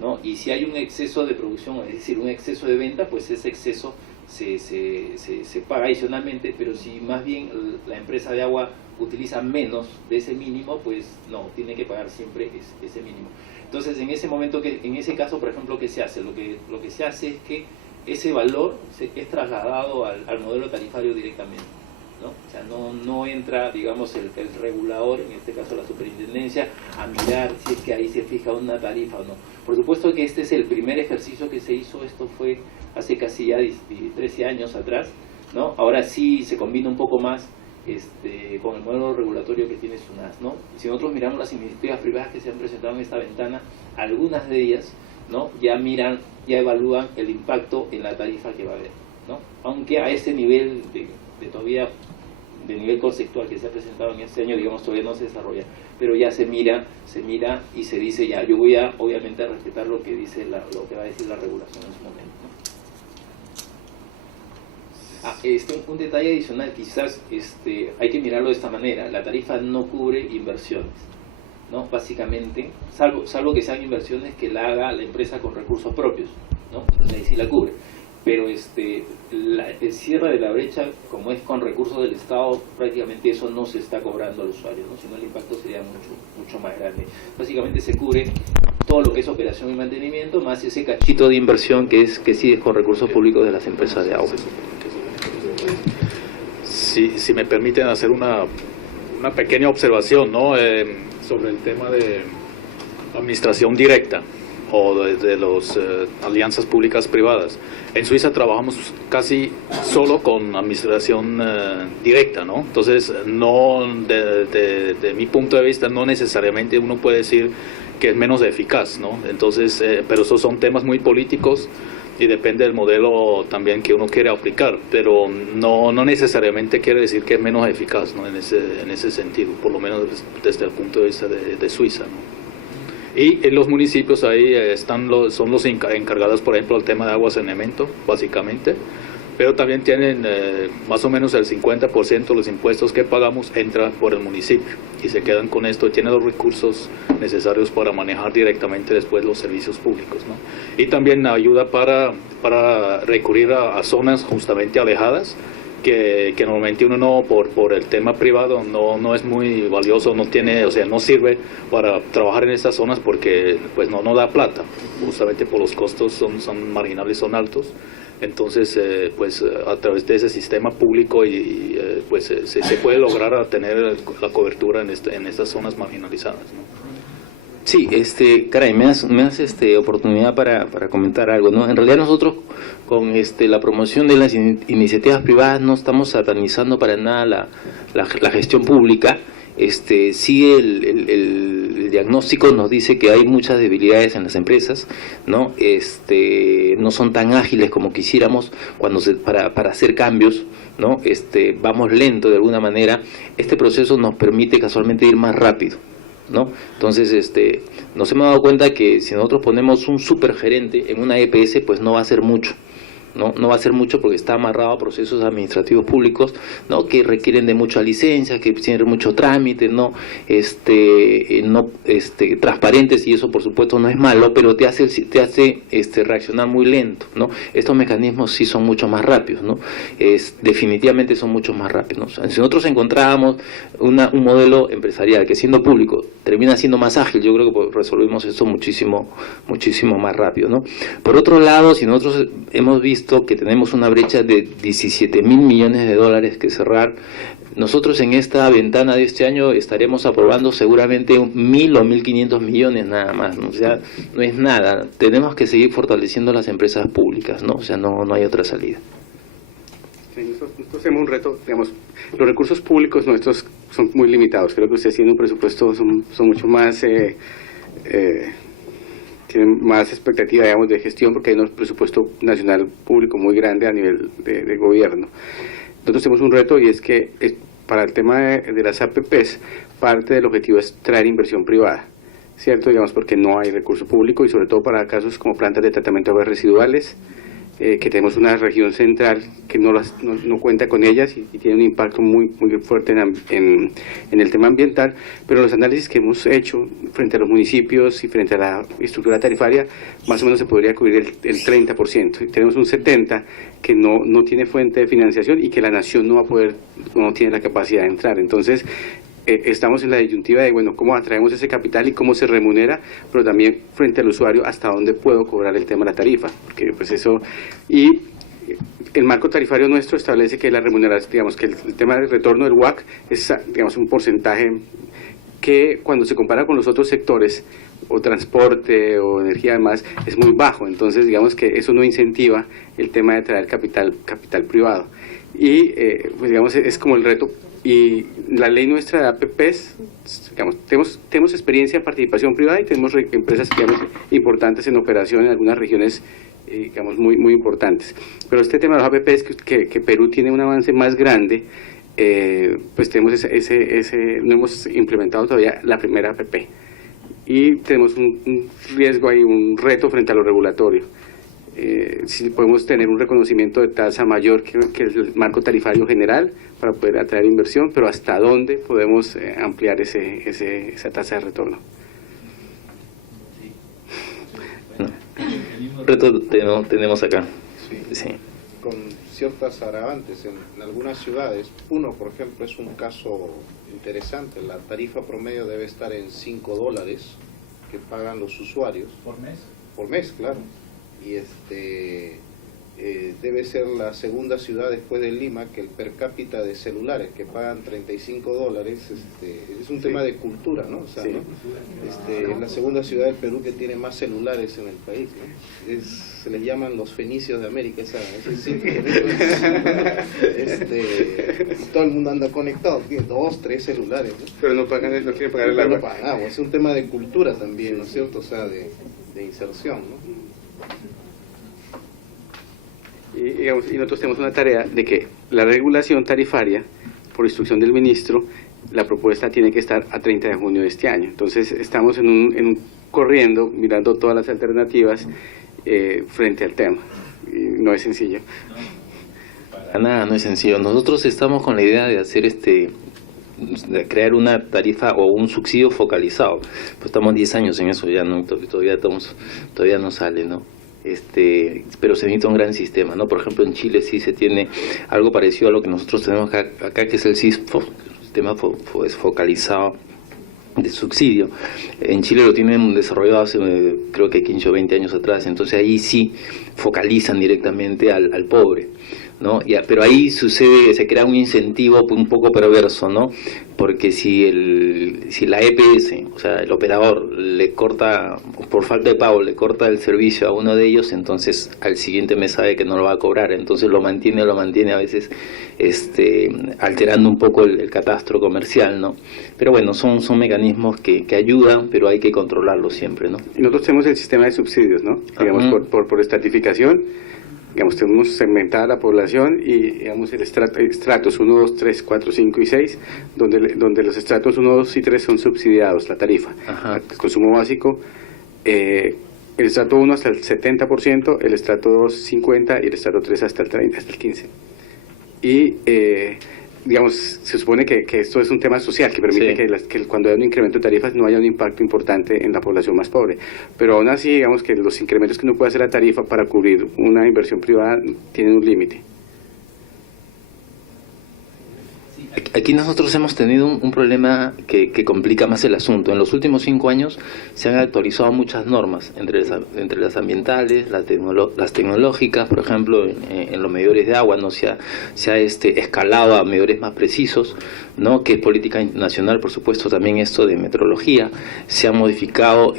¿no? Y si hay un exceso de producción, es decir, un exceso de venta, pues ese exceso se paga adicionalmente, pero si más bien la empresa de agua utiliza menos de ese mínimo, pues no, tiene que pagar siempre ese mínimo. Entonces, en ese momento, en ese caso, por ejemplo, ¿qué se hace? Lo que se hace es que ese valor es trasladado al modelo tarifario directamente, ¿no? O sea, no entra, digamos, el regulador, en este caso la superintendencia, a mirar si es que ahí se fija una tarifa o no. Por supuesto que este es el primer ejercicio que se hizo, esto fue hace casi ya 13 años atrás, ¿no? Ahora sí se combina un poco más con el modelo regulatorio que tiene SUNAS, ¿no? Si nosotros miramos las iniciativas privadas que se han presentado en esta ventana, algunas de ellas, ¿no?, ya evalúan el impacto en la tarifa que va a haber, ¿no? Aunque a ese nivel de nivel conceptual que se ha presentado en este año, digamos, todavía no se desarrolla, pero ya se mira y se dice ya, yo voy a obviamente a respetar lo que dice lo que va a decir la regulación en su momento, ¿no? Un detalle adicional, quizás hay que mirarlo de esta manera: la tarifa no cubre inversiones, ¿no? Básicamente, salvo que sean inversiones que la haga la empresa con recursos propios, ¿no? Entonces ahí sí la cubre. Pero el cierre de la brecha, como es con recursos del Estado, prácticamente eso no se está cobrando al usuario, ¿no? Sino el impacto sería mucho más grande. Básicamente se cubre todo lo que es operación y mantenimiento, más ese cachito de inversión que sí es con recursos públicos de las empresas de agua. Si me permiten hacer una pequeña observación, ¿no?, sobre el tema de administración directa o de las alianzas públicas privadas. En Suiza trabajamos casi solo con administración directa, ¿no? Entonces, de mi punto de vista, no necesariamente uno puede decir que es menos eficaz, ¿no? Entonces, pero esos son temas muy políticos y depende del modelo también que uno quiere aplicar, pero no necesariamente quiere decir que es menos eficaz, ¿no?, en ese sentido, por lo menos desde el punto de vista de Suiza, ¿no? Y en los municipios ahí son los encargados, por ejemplo, del tema de agua y saneamiento, básicamente, pero también tienen más o menos el 50% de los impuestos que pagamos entra por el municipio y se quedan con esto, tienen los recursos necesarios para manejar directamente después los servicios públicos, ¿no? Y también ayuda para recurrir a zonas justamente alejadas, que normalmente uno no, por el tema privado, no es muy valioso, no sirve para trabajar en estas zonas porque pues no da plata, justamente por los costos son marginales, son altos. Entonces, a través de ese sistema público se puede lograr tener la cobertura en estas zonas marginalizadas, ¿no? Sí, caray, me das oportunidad para comentar algo, ¿no? En realidad nosotros con la promoción de las iniciativas privadas no estamos satanizando para nada la gestión pública. Sí, el diagnóstico nos dice que hay muchas debilidades en las empresas, ¿no? No son tan ágiles como quisiéramos para hacer cambios, ¿no? Vamos lento de alguna manera. Este proceso nos permite casualmente ir más rápido, ¿no? Entonces, nos hemos dado cuenta que si nosotros ponemos un supergerente en una EPS, pues no va a hacer mucho. No va a ser mucho porque está amarrado a procesos administrativos públicos, ¿no?, que requieren de mucha licencia, que tienen mucho trámite, transparentes, y eso por supuesto no es malo, pero te hace reaccionar muy lento, ¿no? Estos mecanismos sí son mucho más rápidos, ¿no? Definitivamente son mucho más rápidos, ¿no? O sea, si nosotros encontrábamos un modelo empresarial que siendo público termina siendo más ágil, yo creo que resolvemos esto muchísimo más rápido, ¿no? Por otro lado, si nosotros hemos visto que tenemos una brecha de 17.000 millones de dólares que cerrar, nosotros en esta ventana de este año estaremos aprobando seguramente 1.000 o 1.500 millones nada más, ¿no? O sea, no es nada. Tenemos que seguir fortaleciendo las empresas públicas, ¿no? O sea, no hay otra salida. Sí, nosotros tenemos un reto, digamos, los recursos públicos nuestros son muy limitados. Creo que ustedes tienen un presupuesto, son mucho más, tienen más expectativa, digamos, de gestión, porque hay un presupuesto nacional público muy grande a nivel de gobierno. Nosotros tenemos un reto, y es que para el tema de las APPs, parte del objetivo es traer inversión privada, ¿cierto? Digamos, porque no hay recurso público, y sobre todo para casos como plantas de tratamiento de aguas residuales, que tenemos una región central que no cuenta con ellas y tiene un impacto muy fuerte en el tema ambiental, pero los análisis que hemos hecho frente a los municipios y frente a la estructura tarifaria, más o menos se podría cubrir el 30%. Y tenemos un 70% que no tiene fuente de financiación y que la nación no tiene la capacidad de entrar. Entonces, estamos en la disyuntiva de, bueno, cómo atraemos ese capital y cómo se remunera, pero también frente al usuario, hasta dónde puedo cobrar el tema de la tarifa, porque pues eso, y el marco tarifario nuestro establece que la remuneración, digamos, que el tema del retorno del WACC es, digamos, un porcentaje que cuando se compara con los otros sectores, o transporte o energía además, es muy bajo. Entonces, digamos que eso no incentiva el tema de traer capital privado, y pues digamos, es como el reto. Y la ley nuestra de APPs, digamos, tenemos experiencia en participación privada y tenemos empresas, digamos, importantes en operación en algunas regiones, digamos, muy importantes. Pero este tema de los APPs, que Perú tiene un avance más grande, pues tenemos no hemos implementado todavía la primera APP. Y tenemos un riesgo ahí, un reto frente a lo regulatorio. Si podemos tener un reconocimiento de tasa mayor que el marco tarifario general para poder atraer inversión, pero hasta dónde podemos ampliar esa tasa de retorno. Reto tenemos acá. Sí. Con ciertas agravantes en algunas ciudades. Uno, por ejemplo, es un caso interesante. La tarifa promedio debe estar en $5 que pagan los usuarios. ¿Por mes? Por mes, claro. Y debe ser la segunda ciudad después de Lima que el per cápita de celulares, que pagan $35, es un tema de cultura, ¿no? O sea, Sí. ¿no? Es la segunda ciudad del Perú que tiene más celulares en el país, ¿no? Se les llaman los fenicios de América, ese círculo. Todo el mundo anda conectado, tiene 2, 3 celulares, ¿no? Pero no quieren pagar el Pero agua. no pagamos, es un tema de cultura también, ¿no es cierto? O sea, de inserción, ¿no? Y nosotros tenemos una tarea de que la regulación tarifaria, por instrucción del ministro, la propuesta tiene que estar a 30 de junio de este año. Entonces estamos corriendo, mirando todas las alternativas frente al tema. Y no es sencillo. Para nada, no es sencillo. Nosotros estamos con la idea de hacer de crear una tarifa o un subsidio focalizado. Pues estamos 10 años en eso, ya no, todavía no sale, ¿no? Pero se necesita un gran sistema, ¿no? Por ejemplo, en Chile sí se tiene algo parecido a lo que nosotros tenemos acá, que es el SISFO, el sistema es focalizado de subsidio. En Chile lo tienen desarrollado hace creo que 15 o 20 años atrás, entonces ahí sí focalizan directamente al pobre, ¿no? Pero ahí se crea un incentivo un poco perverso, ¿no? Porque si la EPS, o sea, el operador, le corta, por falta de pago, le corta el servicio a uno de ellos, entonces al siguiente mes sabe que no lo va a cobrar, entonces lo mantiene a veces alterando un poco el catastro comercial, ¿no? Pero bueno, son mecanismos que ayudan, pero hay que controlarlos siempre, ¿no? Y nosotros tenemos el sistema de subsidios, ¿no? Digamos, por estratificación. Digamos, tenemos segmentada la población y, digamos, el estratos 1, 2, 3, 4, 5 y 6, donde los estratos 1, 2 y 3 son subsidiados, la tarifa. Ajá. El consumo básico, el estrato 1 hasta el 70%, el estrato 2 50% y el estrato 3 hasta el 30%, hasta el 15%. Y, digamos, se supone que esto es un tema social que permite que cuando hay un incremento de tarifas no haya un impacto importante en la población más pobre. Pero aún así, digamos que los incrementos que uno puede hacer a tarifa para cubrir una inversión privada tienen un límite. Aquí nosotros hemos tenido un problema que complica más el asunto. En los últimos 5 años se han actualizado muchas normas, entre las ambientales, las tecnológicas, por ejemplo, en los medidores de agua no se ha escalado a medidores más precisos, ¿no? Que es política nacional, por supuesto, también esto de metrología. Se han modificado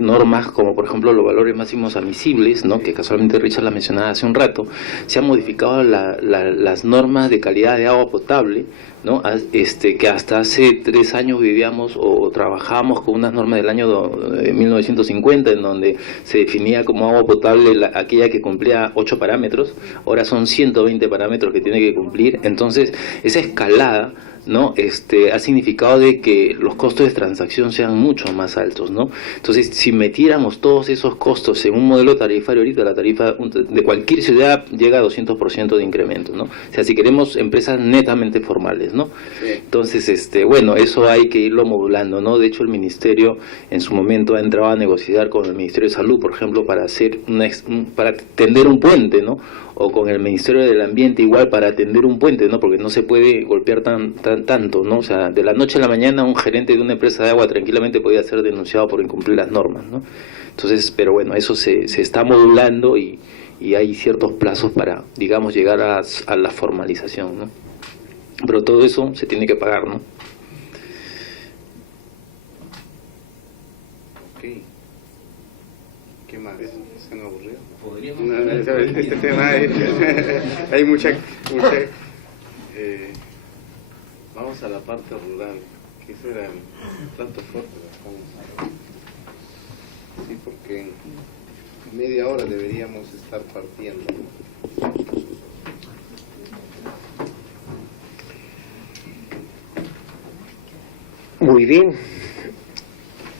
normas como, por ejemplo, los valores máximos admisibles, ¿no? Que casualmente Richard la mencionaba hace un rato. Se han modificado las normas de calidad de agua potable, ¿no? Que hasta hace 3 años vivíamos o trabajábamos con unas normas del año 1950 en donde se definía como agua potable aquella que cumplía 8 parámetros, ahora son 120 parámetros que tiene que cumplir. Entonces esa escalada, ¿no? Ha significado de que los costos de transacción sean mucho más altos, ¿no? Entonces, si metiéramos todos esos costos en un modelo tarifario, ahorita la tarifa de cualquier ciudad llega a 200% de incremento, ¿no? O sea, si queremos empresas netamente formales, ¿no? Sí. Entonces, bueno, eso hay que irlo modulando, ¿no? De hecho, el Ministerio en su momento ha entrado a negociar con el Ministerio de Salud, por ejemplo, para hacer para tender un puente, ¿no? O con el Ministerio del Ambiente igual para tender un puente, ¿no? Porque no se puede golpear tanto, ¿no? O sea, de la noche a la mañana un gerente de una empresa de agua tranquilamente podía ser denunciado por incumplir las normas, ¿no? Entonces, pero bueno, eso se está modulando y hay ciertos plazos para, digamos, llegar a la formalización, ¿no? Pero todo eso se tiene que pagar, ¿no? Ok. ¿Qué más? ¿Se han aburrido? No, este tema hay mucha vamos a la parte rural, que eso era el plato fuerte. Sí, porque en media hora deberíamos estar partiendo. Muy bien,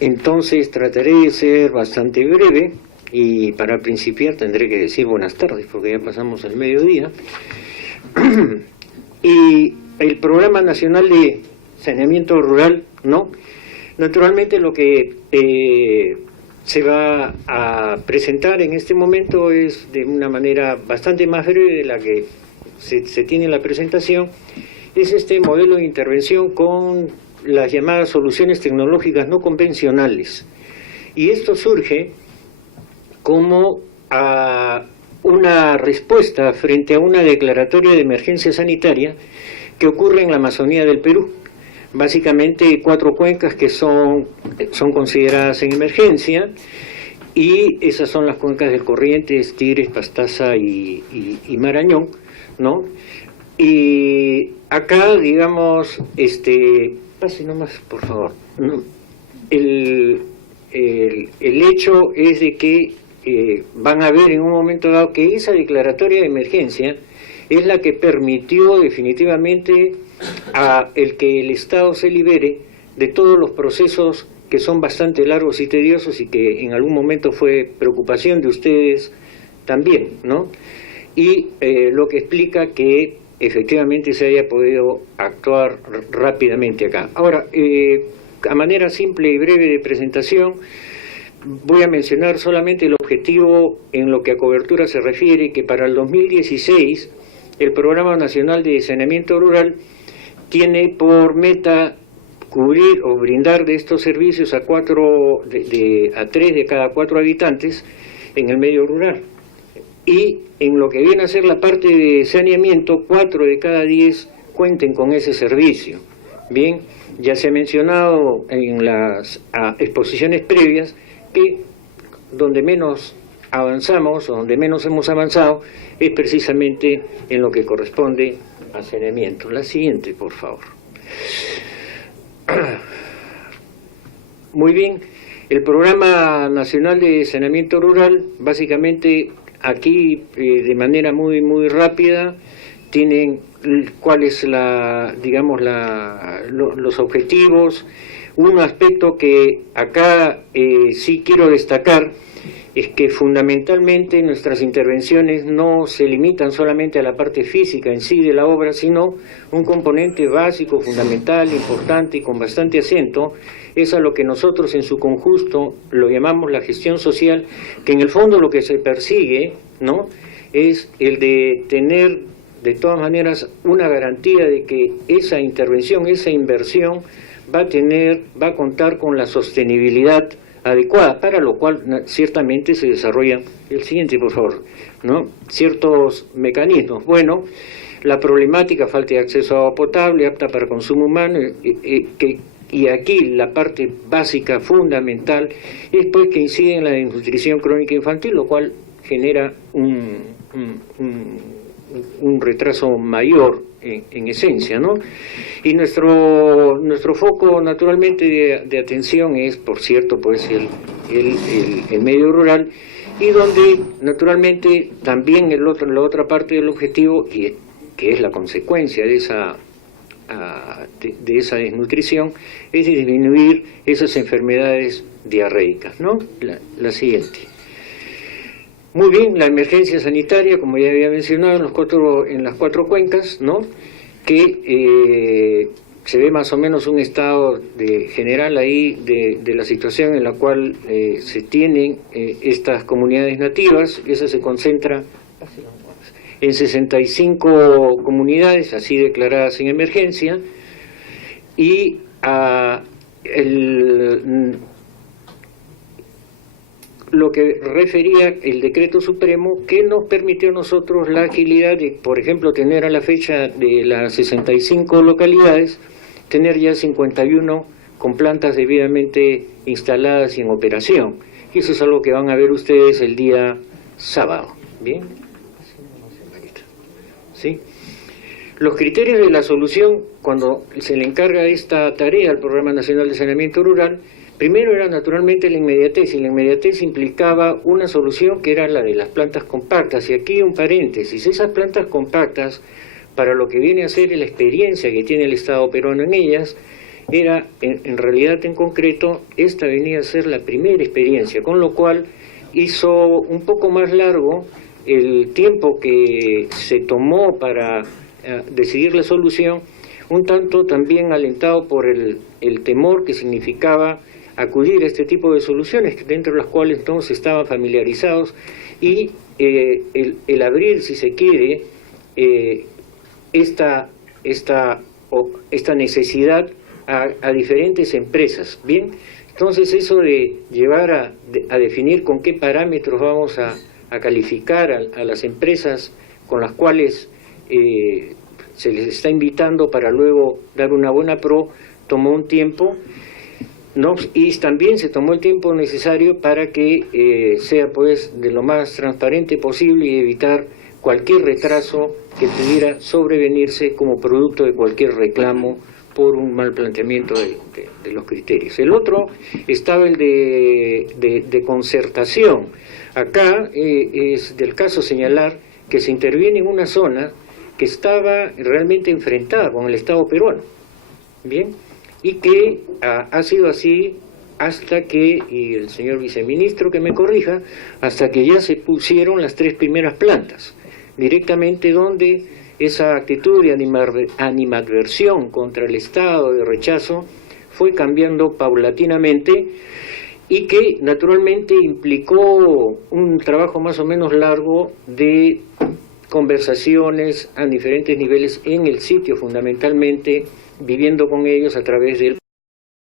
entonces trataré de ser bastante breve y para principiar tendré que decir buenas tardes porque ya pasamos el mediodía. Y el Programa Nacional de Saneamiento Rural, ¿no? Naturalmente lo que se va a presentar en este momento es de una manera bastante más breve de la que se tiene en la presentación, es este modelo de intervención con las llamadas soluciones tecnológicas no convencionales. Y esto surge como una respuesta frente a una declaratoria de emergencia sanitaria que ocurre en la Amazonía del Perú. Básicamente 4 cuencas que son consideradas en emergencia, y esas son las cuencas del Corrientes, Tigres, Pastaza y Marañón, ¿no? Y acá, digamos, pase nomás, por favor. ¿No? El hecho es de que van a ver en un momento dado que esa declaratoria de emergencia es la que permitió definitivamente a el que el Estado se libere de todos los procesos que son bastante largos y tediosos y que en algún momento fue preocupación de ustedes también, ¿no? Y lo que explica que efectivamente se haya podido actuar rápidamente acá. Ahora, a manera simple y breve de presentación, voy a mencionar solamente el objetivo en lo que a cobertura se refiere, que para el 2016 el Programa Nacional de Saneamiento Rural tiene por meta cubrir o brindar de estos servicios a 3 de cada 4 habitantes en el medio rural. Y en lo que viene a ser la parte de saneamiento, 4 de cada 10 cuenten con ese servicio. Bien, ya se ha mencionado en las exposiciones previas que donde menos avanzamos o donde menos hemos avanzado es precisamente en lo que corresponde a saneamiento. La siguiente, por favor. Muy bien, el Programa Nacional de Saneamiento Rural, básicamente aquí de manera muy rápida tienen cuáles los objetivos. Un aspecto que acá sí quiero destacar es que fundamentalmente nuestras intervenciones no se limitan solamente a la parte física en sí de la obra, sino un componente básico, fundamental, importante y con bastante acento, es a lo que nosotros en su conjunto lo llamamos la gestión social, que en el fondo lo que se persigue, ¿no?, es el de tener de todas maneras una garantía de que esa intervención, esa inversión va a contar con la sostenibilidad adecuada, para lo cual ciertamente se desarrollan, el siguiente por favor, ¿no?, ciertos mecanismos. Bueno, la problemática, falta de acceso a agua potable, apta para consumo humano, y aquí la parte básica, fundamental, es pues que incide en la desnutrición crónica infantil, lo cual genera un retraso mayor en esencia, ¿no? Y nuestro foco naturalmente de atención es, por cierto, pues el medio rural, y donde naturalmente también la otra parte del objetivo, que es la consecuencia de esa desnutrición, es disminuir esas enfermedades diarreicas, ¿no? La siguiente. Muy bien, la emergencia sanitaria, como ya había mencionado, en las cuatro cuencas, ¿no?, que se ve más o menos un estado general ahí de la situación en la cual se tienen estas comunidades nativas. Esa se concentra en 65 comunidades así declaradas en emergencia, y lo que refería el decreto supremo, que nos permitió a nosotros la agilidad de, por ejemplo, tener a la fecha de las 65 localidades, tener ya 51 con plantas debidamente instaladas y en operación. Y eso es algo que van a ver ustedes el día sábado. ¿Bien? ¿Sí? Los criterios de la solución, cuando se le encarga esta tarea al Programa Nacional de Saneamiento Rural, primero era naturalmente la inmediatez, y la inmediatez implicaba una solución que era la de las plantas compactas. Y aquí un paréntesis: esas plantas compactas, para lo que viene a ser la experiencia que tiene el Estado peruano en ellas, era, en realidad en concreto, esta venía a ser la primera experiencia, con lo cual hizo un poco más largo el tiempo que se tomó para decidir la solución, un tanto también alentado por el temor que significaba acudir a este tipo de soluciones, dentro de las cuales todos estaban familiarizados, y el abrir, si se quiere, esta necesidad a diferentes empresas. Bien, entonces eso de llevar a definir con qué parámetros vamos a calificar a las empresas con las cuales se les está invitando para luego dar una buena pro, tomó un tiempo, ¿no? Y también se tomó el tiempo necesario para que sea pues de lo más transparente posible y evitar cualquier retraso que pudiera sobrevenirse como producto de cualquier reclamo por un mal planteamiento de los criterios. El otro estaba el de concertación. Acá es del caso señalar que se interviene en una zona que estaba realmente enfrentada con el Estado peruano, ¿bien? Y que ha sido así hasta que, y el señor viceministro que me corrija, hasta que ya se pusieron las 3 primeras plantas, directamente donde esa actitud de animadversión contra el Estado, de rechazo, fue cambiando paulatinamente, y que naturalmente implicó un trabajo más o menos largo de conversaciones a diferentes niveles en el sitio, fundamentalmente viviendo con ellos a través del